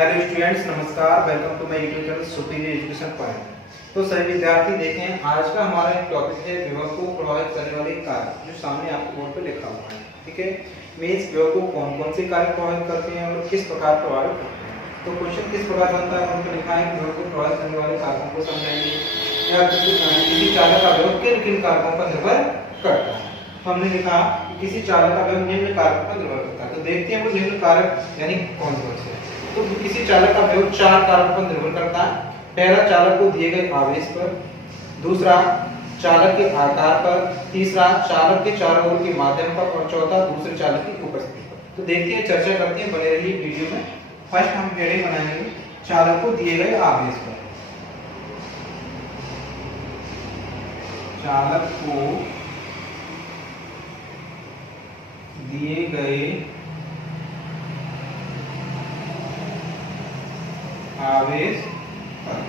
Hello students, नमस्कार। Welcome to my YouTube channel superior education point. तो सभी विद्यार्थी देखें, आज का हमारा एक टॉपिक है विभव को प्रभावित करने वाले कार्य, जो सामने आपके बोर्ड पे लिखा हुआ है। ठीक है, मींस विभव को कौन कौन से कार्य प्रभावित करते हैं और किस प्रकार प्रभावित करते हैं। तो क्वेश्चन किस प्रकार बनता है, उनको लिखा है विभव को प्रभावित करने वाले कारकों को समझाइए, या किसी चालक का विभव किन किन कारकों पर निर्भर करता है। तो हमने लिखा कि किसी चालक का विभव निम्न कारकों पर निर्भर करता है। तो देखते हैं वो निम्न कारक यानी कौन कौन से। तो किसी चालक का विभव चार कारकों पर निर्भर करता है। पहला, चालक को दिए गए आवेश पर। दूसरा, चालक के आकार पर। तीसरा, चालक के चारों ओर के माध्यम पर। और चौथा, दूसरे चालक की उपस्थिति पर। तो देखते हैं, चर्चा करते हैं, बने रहिए वीडियो में। फर्स्ट हम हेडिंग बनाएंगे चालक को दिए गए आवेश पर। चालक को दिए गए आवेश पर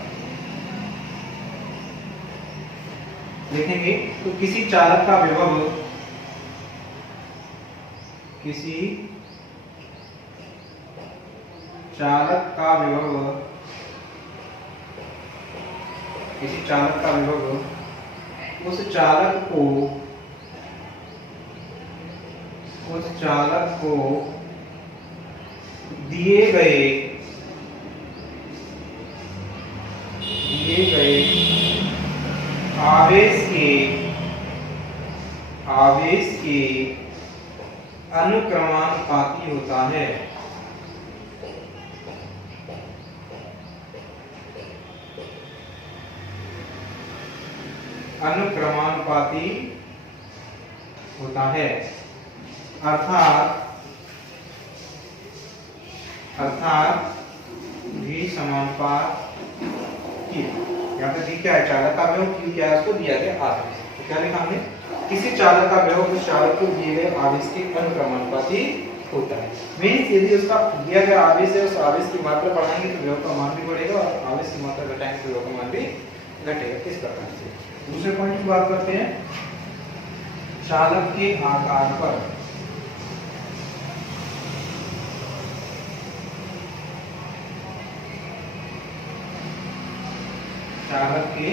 लिखेंगे। तो किसी चालक का विभव, किसी चालक का विभव, किसी चालक का विभव उस चालक को दिए गए आवेश के अनुक्रमानुपाती होता है। अनुक्रमानुपाती होता है, अर्थात v समानुपात q। यहाँ पे v क्या है, चालक का विभव, q क्या है, उसको दिया गया आवेश। तो क्या लिखा हमने, किसी चालक का विभव उस चालक को दिए गए आवेश के अनुक्रमानुपाती होता है। मींस यदि उसका दिया गया आवेश है, उस आवेश की मात्रा बढ़ाएंगे तो विभव का मान भी बढ़ेगा, और आवेश की मात्रा घटाएंगे तो विभव का मान भी घटेगा। इस प्रकार से दूसरे पॉइंट की बात करते हैं, चालक के आकार पर। चालक के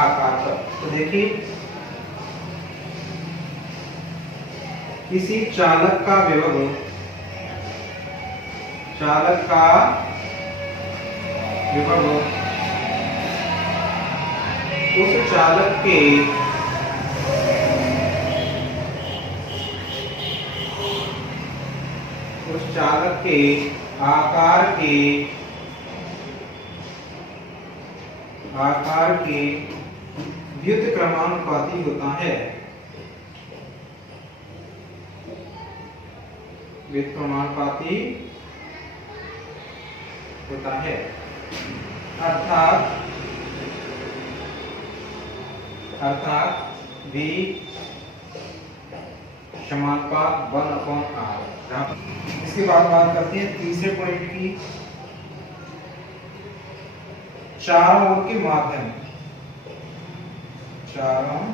आकार पर तो देखिए, किसी चालक का विभव, उस चालक के आकार के व्युत्क्रमानुपाती होता है। व्युत्क्रमानुपाती होता है, अर्थात v समानुपात 1/r। इसके बाद बात करते हैं तीसरे पॉइंट की, चारों ओर के माध्यम, चारों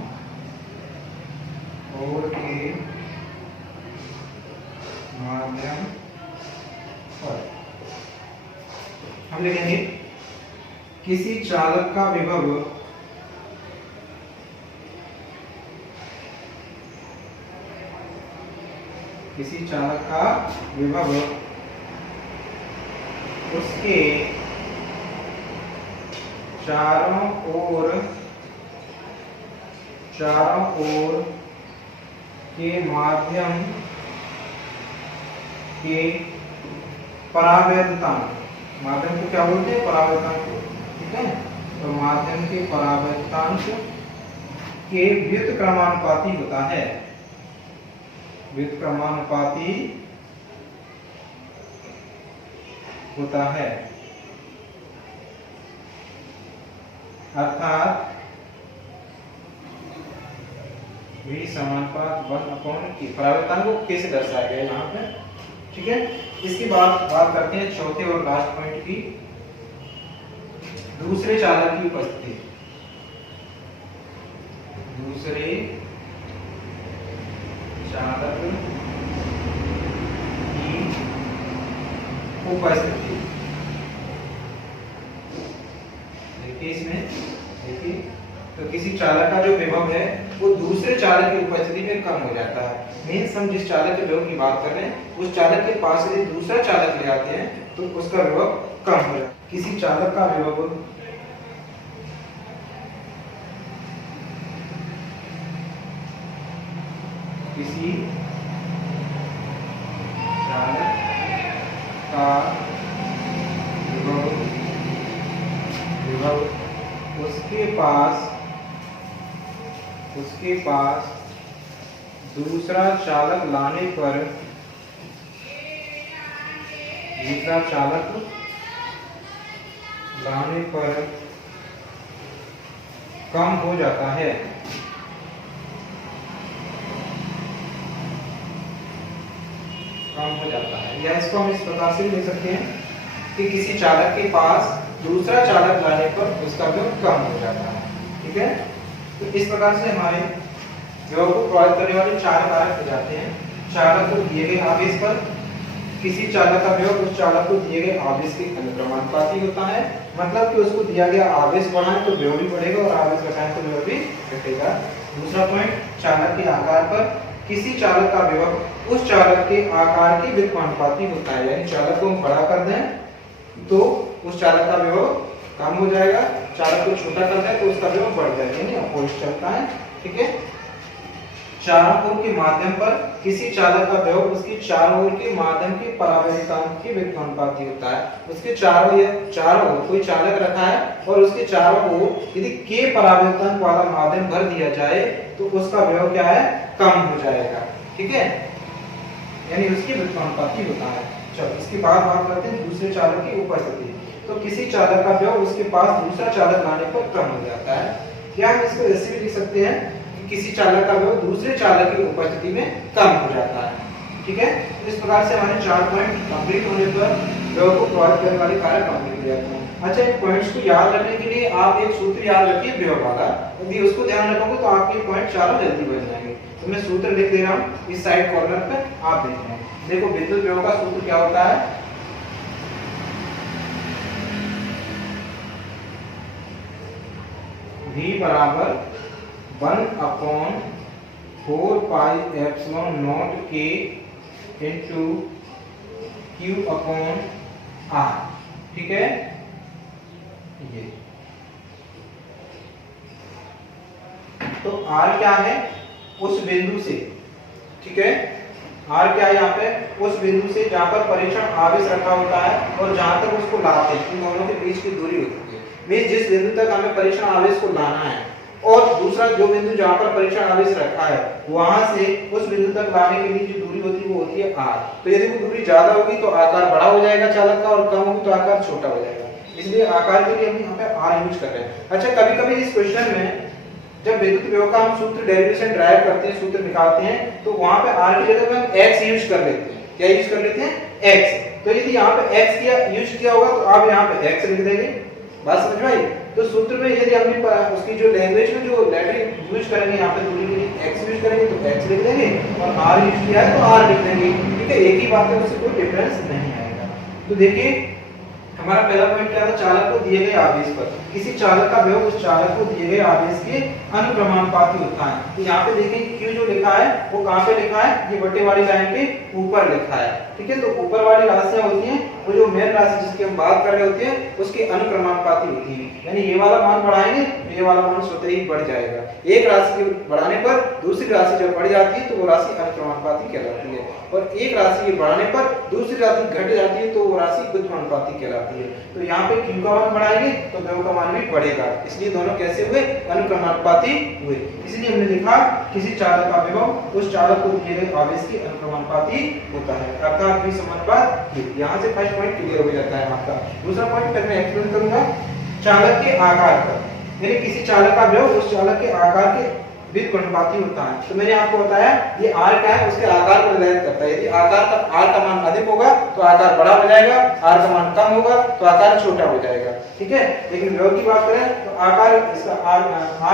ओर के माध्यम पर हम लिखेंगे, किसी चालक का विभव उसके चारों ओर के माध्यम के परावर्तन, माध्यम को क्या बोलते हैं, परावर्तन को। ठीक है, तो माध्यम के परावर्तन के व्युत्क्रमानुपाती होता है। व्युत्क्रमानुपाती होता है, अर्थात v समानुपात 1/k। परावर्तन को कैसे दर्शाया गया यहाँ पे। ठीक है, इसके बाद बात करते हैं चौथे और लास्ट पॉइंट की, दूसरे चालक की उपस्थिति। दूसरे चालक की उपस्थिति। किसी चालक का जो विभव है वो दूसरे चालक की उपस्थिति में कम हो जाता है। मीन्स हम जिस चालक के विभव की बात कर रहे हैं उस चालक के पास यदि दूसरा चालक ले आते हैं तो उसका विभव कम हो जाता है। किसी चालक का विभव किसी चालक का विभव उसके पास दूसरा चालक लाने पर कम हो जाता है। या इसको हम इस प्रकार से भी लिख सकते हैं कि किसी चालक के पास दूसरा चालक लाने पर उसका विभव कम हो जाता है। ठीक है, तो इस प्रकार से हमारे विभव को प्रभावित करने वाले 4 कारक हो जाते हैं। चालक को दिए गए आवेश पर किसी चालक का विभव उस चालक को दिए गए आवेश के अनुक्रमानुपाती होता है। मतलब कि उसको दिया गया आवेश बढ़ाएं तो विभव भी बढ़ेगा और आवेश घटाएं तो विभव भी घटेगा। दूसरा पॉइंट, चालक के आकार पर किसी चालक का विभव उस चालक के आकार के व्युत्क्रमानुपाती होता है। यानी चालक को हम बड़ा कर दें तो उस चालक का विभव कम हो जाएगा, चालक को छोटा कर दें तो उसका विभव बढ़ जाएगा, यानी अपोजिट चलता है। ठीक है, चारों ओर के माध्यम पर किसी चालक का विभव उसकी चारों ओर के माध्यम के परावर्तकांक के व्युत्क्रमानुपाती होता है। उसके चारों ओर कोई चालक रखा है और उसके चारों ओर यदि के परावर्तकांक वाला माध्यम भर दिया जाए तो उसका विभव क्या है, कम हो जाएगा। ठीक है, यानी उसकी व्युत्क्रमानुपाती होता है। चलो इसके बाद बात करते हैं दूसरे चालक की उपस्थिति। तो किसी चालक का विभव उसके पास दूसरा चालक लाने पर कम हो जाता है। क्या हम इसको ऐसे भी लिख सकते हैं कि किसी चालक का विभव दूसरे चालक की उपस्थिति में कम हो जाता है। ठीक है, तो इस प्रकार से हमारे 4 पॉइंट कंप्लीट होने पर विभव को प्रभावित करने वाले कारक कंप्लीट हो जाते हैं। अच्छा, इन पॉइंट्स को याद रखने के लिए आप एक सूत्र याद रखिए विभव वाला। यदि उसको ध्यान रखोगे तो आपके पॉइंट चारों जल्दी बन जाएंगे। तो मैं सूत्र लिख दे रहा हूं इस साइड कॉर्नर पे, आप देख रहे हैं। देखो विद्युत विभव का सूत्र क्या होता है, V बराबर 1/4 pi epsilon not K into Q upon R। ठीक है, ये तो R क्या है, उस बिंदु से, ठीक है, R क्या है यहाँ पे, उस बिंदु से जहां पर परीक्षण आवेश रखा होता है और जहां तक उसको लाते हैं, इन दोनों के बीच की दूरी होती है। मींस जिस बिंदु तक हमें परीक्षण आवेश को लाना है और दूसरा जो बिंदु जहां पर परीक्षण आवेश रखा है वहां से उस बिंदु तक लाने के लिए जो दूरी होती है वो होती है R। तो यदि वो दूरी ज्यादा होगी तो आकार बड़ा हो जाएगा चालक का और कम होगी तो आकार छोटा हो जाएगा। इसलिए आकार के लिए हम यहाँ पे R यूज कर रहे हैं। अच्छा, कभी-कभी इस क्वेश्चन में जब विद्युत विभव का हम सूत्र डेरिवेशन ड्राइव करते हैं, सूत्र निकालते हैं, तो वहां पे R की जगह हम x यूज कर लेते हैं। क्या यूज कर लेते हैं, x। तो यदि यहाँ पे x किया यूज किया होगा तो आप यहाँ पे x लिख देंगे। बात समझ में आई? तो सूत्र में यदि हमने उसकी जो लैंग्वेज में जो लेटर यूज करेंगे, यहाँ पे दूरी के लिए x यूज करेंगे तो x लिख देंगे और R यूज किया है तो R लिख देंगे। ठीक है, एक ही बात है, उससे कोई डिफरेंस नहीं आएगा। तो देखिए हमारा पहला पॉइंट क्या था, चालक को दिए गए आवेश पर किसी चालक का विभव उस चालक को दिए गए आवेश के अनुक्रमानुपाती होता है। तो यहाँ पे देखिए Q जो लिखा है वो कहाँ पे लिखा है, ये बटे वाली लाइन के ऊपर लिखा है। ठीक है, तो ऊपर वाली राशियां होती हैं वो जो मेन राशि जिसकी हम बात कर रहे होते हैं उसके अनुक्रमानुपाती होती है। यानी ये वाला मान बढ़ाएंगे तो ये वाला मान स्वतः ही बढ़ जाएगा। एक राशि के बढ़ाने पर दूसरी राशि जब बढ़ जाती है तो वो राशि अनुक्रमानुपाती कहलाती है, और एक राशि के बढ़ाने पर दूसरी राशि घट जाती है तो वो राशि व्युत्क्रमानुपाती कहलाती है। तो यहाँ पे Q का मान बढ़ाएंगे तो विभव का मान भी बढ़ेगा, इसलिए दोनों कैसे हुए, अनुक्रमानुपाती हुए। इसलिए हमने लिखा किसी चालक का विभव उस चालक को दिए गए आवेश के अनुक्रमानुपाती होता है। अर्थात भी समानुपात। यहाँ से फर्स्ट पॉइंट क्लियर हो जाता है आपका। दूसरा पॉइंट फिर मैं एक्सप्लेन करूंगा, चालक के आकार पर, यानी किसी चालक का विभव उस चालक के आकार के व्युत्क्रमानुपाती होता है। तो मैंने आपको बताया ये R क्या है, उसके आकार पर निर्धारित करता है। यदि आकार का R का मान अधिक होगा तो आकार बड़ा हो जाएगा, R का मान कम होगा तो आकार छोटा हो जाएगा। ठीक है, लेकिन विभव की बात करें तो आकार इसका R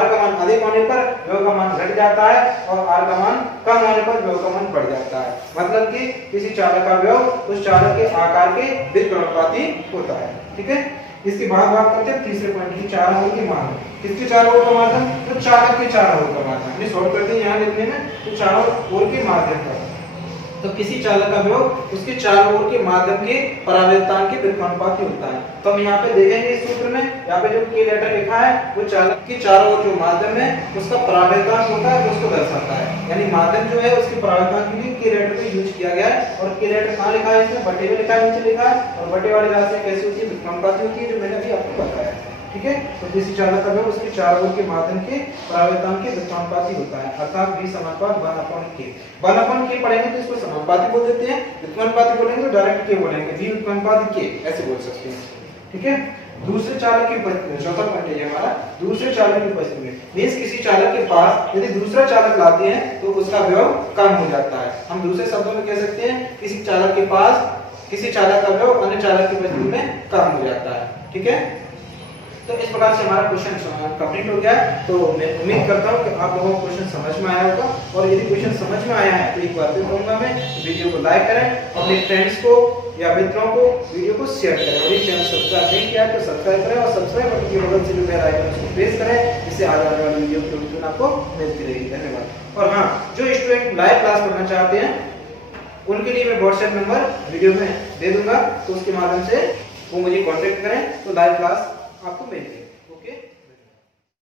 का मान अधिक होने पर विभव का मान घट जाता है और R का मान कम होने पर विभव का मान बढ़ जाता है। मतलब कि किसी चालक का विभव उस चालक के आकार के व्युत्क्रमानुपाती होता है। ठीक है, इसके बाद बात करते हैं तीसरे पॉइंट की, 4 अंगों की माध्यम। किसके 4 अंगों का माध्यम? तो चालक के 4 अंगों का माध्यम। ये शॉर्ट करते हैं यहाँ लिखने में, तो 4 अंगों के माध्यम का। तो किसी चालक का विभव उसके 4 अंगों के माध्यम के परावर्तन के व्युत्क्रमानुपाती होता है। तो हम यहाँ पे देखेंगे इस सूत्र में, यहाँ पे जो के लेटर लिखा है वो चालक के 4 अंगों जो माध्यम है उसका परावर्तन होता है, उसको दर्शाता है। यानी माध्यम जो है उसके परावर्तन के लिए के लेटर को यूज किया गया है। और के लेटर कहाँ लिखा है? इसमें बटे में लिखा है, नीचे लिखा है। और बटे वाली राशि कैसी होती है? व्युत्क्रमानुपाती होती है, जो मैंने अभी आपको बताया है। ठीक है, तो किसी चालक का विभव उसके 4 अंगों के माध्यम के परावर्तन के व्युत्क्रमानुपाती होता है, अर्थात v समानुपात 1/k। 1/k पढ़ेंगे तो इसको समानुपाती बोल देते हैं, व्युत्क्रमानुपाती बोलेंगे तो डायरेक्ट k बोलेंगे, v व्युत्क्रमानुपात k ऐसे बोल सकते हैं। ठीक है, दूसरे चालक की उपस्थिति में, चौथा पॉइंट है हमारा, दूसरे चालक की उपस्थिति में मींस किसी चालक के पास यदि दूसरा चालक लाते हैं तो उसका विभव कम हो जाता है। हम दूसरे शब्दों में कह सकते हैं किसी चालक के पास किसी चालक का विभव अन्य चालक की उपस्थिति में कम हो जाता है। ठीक है, तो इस प्रकार से हमारा क्वेश्चन कंप्लीट हो गया है। तो मैं उम्मीद करता हूं कि आप लोगों को क्वेश्चन समझ में आया होगा, और यदि क्वेश्चन समझ में आया है तो एक बार फिर कहूंगा मैं, वीडियो को लाइक करें, अपने फ्रेंड्स को या मित्रों को वीडियो को शेयर करें, और ये चैनल सब्सक्राइब नहीं किया है तो सब्सक्राइब करें, और सब्सक्राइब बटन के बगल से जो बेल आइकन उसको प्रेस करें, इससे आगे आने वाली वीडियो की नोटिफिकेशन आपको मिलती रहेगी। धन्यवाद। और हाँ, जो स्टूडेंट लाइव क्लास पढ़ना चाहते हैं उनके लिए मैं व्हाट्सएप नंबर वीडियो में दे दूंगा, तो उसके माध्यम से वो मुझे कांटेक्ट करें तो लाइव क्लास आपको मिलेगी।